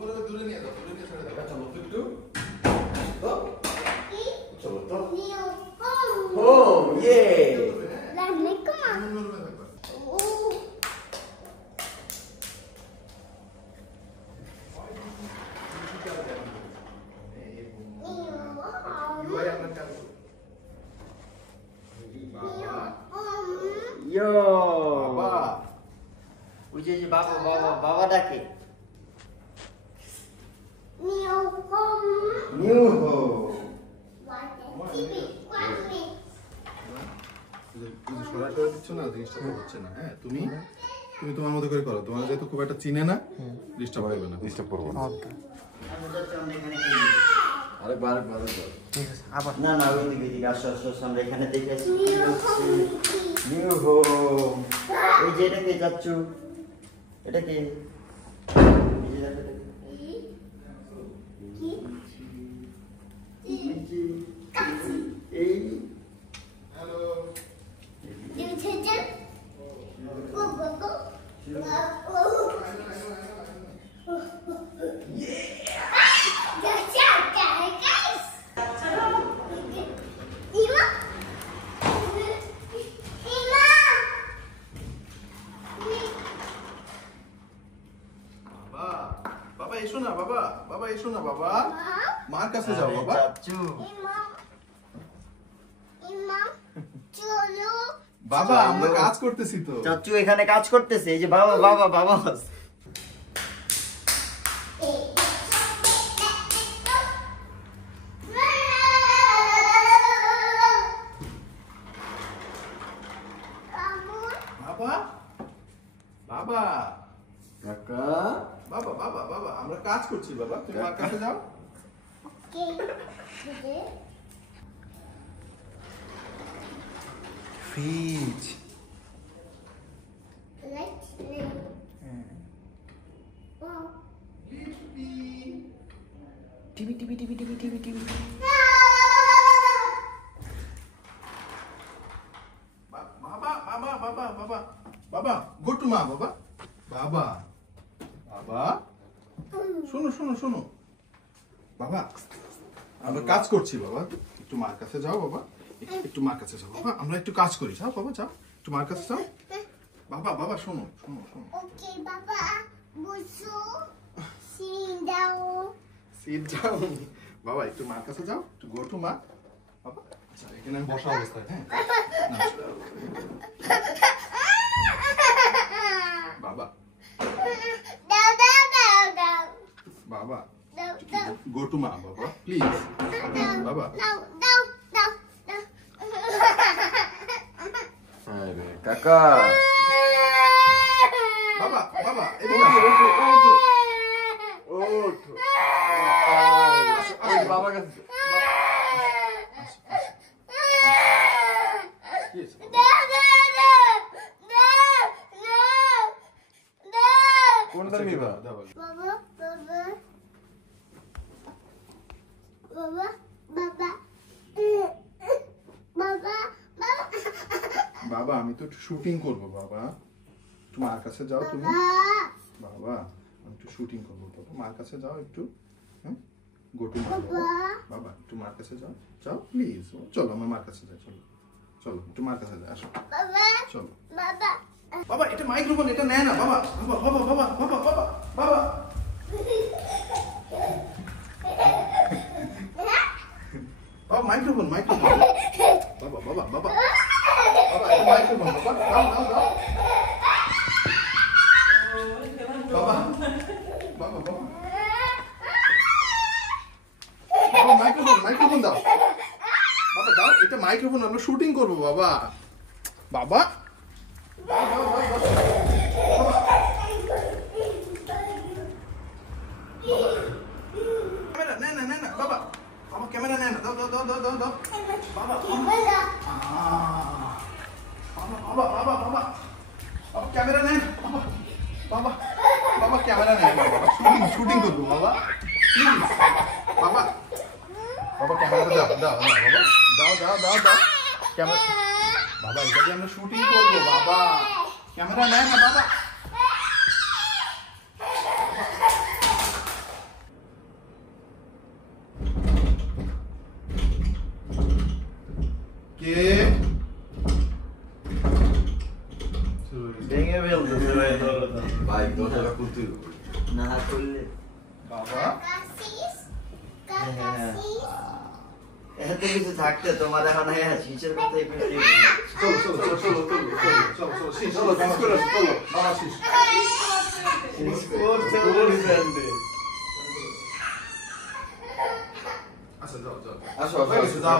উপরে দূরে নিয়ে যাও, দূরে নিয়ে ছেড়ে দাও। চলো একটু তো চলো তো হোম ইয়ে লাগলে কম Yo. Baba. Uji baba ডাকে। New home. সরাসরি দিচ্ছ না, জিনিসটা তো হচ্ছে না। হ্যাঁ তুমি তোমার মতো করে করো, তোমার যেহেতু খুব একটা চিনে না, ডিস্টার্ব হবে না, ডিস্টার্ব করবো না। আরেকবার ঠিক আছে আবার না ওইদিকে আসো আমরা এখানে দেখে আসি নিউ হোম। এই যে এটাকে যাচ্ছু, এটাকে এই বাবা এসো না, বাবা এসো না, বাবা মার কাছে যাও। বাবা বাবা আমরা কাজ করতেছি তো। চাচু এখানে কাজ করতেছে, এই যে বাবা বাবা বাবা বাবা কাকা বাবা আমরা কাজ করছি। বাবা তুমি মার কাছে যাও। Fridge TV TV TV TV TV TV বাবা গো টু মা। বাবা শোনো বাবা আমরা কাজ করছি। বাবা একটু মার কাছে যাও। বাবা একটু মার কাছে যাও। বাবা আমরা একটু কাজ করি। যাও বাবা যাও, একটু মার কাছে যাও। বাবা শোনো। ওকে বাবা বসো, সিট ডাউন। বাবা একটু মার কাছে যাও, একটু গো টু মা। বাবা আচ্ছা এখানে আমি বসা অবস্থায়। হ্যাঁ বাবা বাবা গো টু মা। বাবা প্লিজ বাবা। আরে কাকা বাবা ওঠো বাবা কাছে কোনটা নিবা? বাবা আমি তো একটু শুটিং করবো। বাবা একটু মার কাছে যাও তুমি। বাবা আমি একটু শুটিং করবো। বাবা মার কাছে যাও একটু। হ্যাঁ গো টু মা। বাবা একটু মার কাছে যাও প্লিজ। চলো আমার মার কাছে যাই। চলো একটু মার কাছে যাই। আসো চলো। বাবা এটা মাইক্রোফোন, এটা নেয় না। বাবা মাইক্রোফোন বাবা এটা মাইক্রোফোন। বাবা দাও মাইক্রোফোন দাও। বাবা দাও, এটা মাইক্রোফোন, আমরা শুটিং করবো। বাবা ক্যামেরা নেয় না বাবা ক্যামেরা নেয় না। দাও বাবা ক্যামেরা নেয় না। বাবা ক্যামেরা নেয় না। শুটিং করবো। বাবা প্লিজ বাবা ক্যামেরাটা দাও ক্যামেরা। বাবা এটা দিয়ে আমরা শুটিং করবো। বাবা ক্যামেরা নেয় না। বাবা ভাই দরজাটা খুলতে না করলে বাবা কাশিস হ্যাঁ। কাশিস এত কিছু থাকতে তোমার এখন শীষের কথাই বলতে চলো চলো চলো চলো চলো চলো চলো শীষ চলো শীষ করে চলো বাবা শীষ আচ্ছা যাও যাও আসো হয়ে গেছে, যাও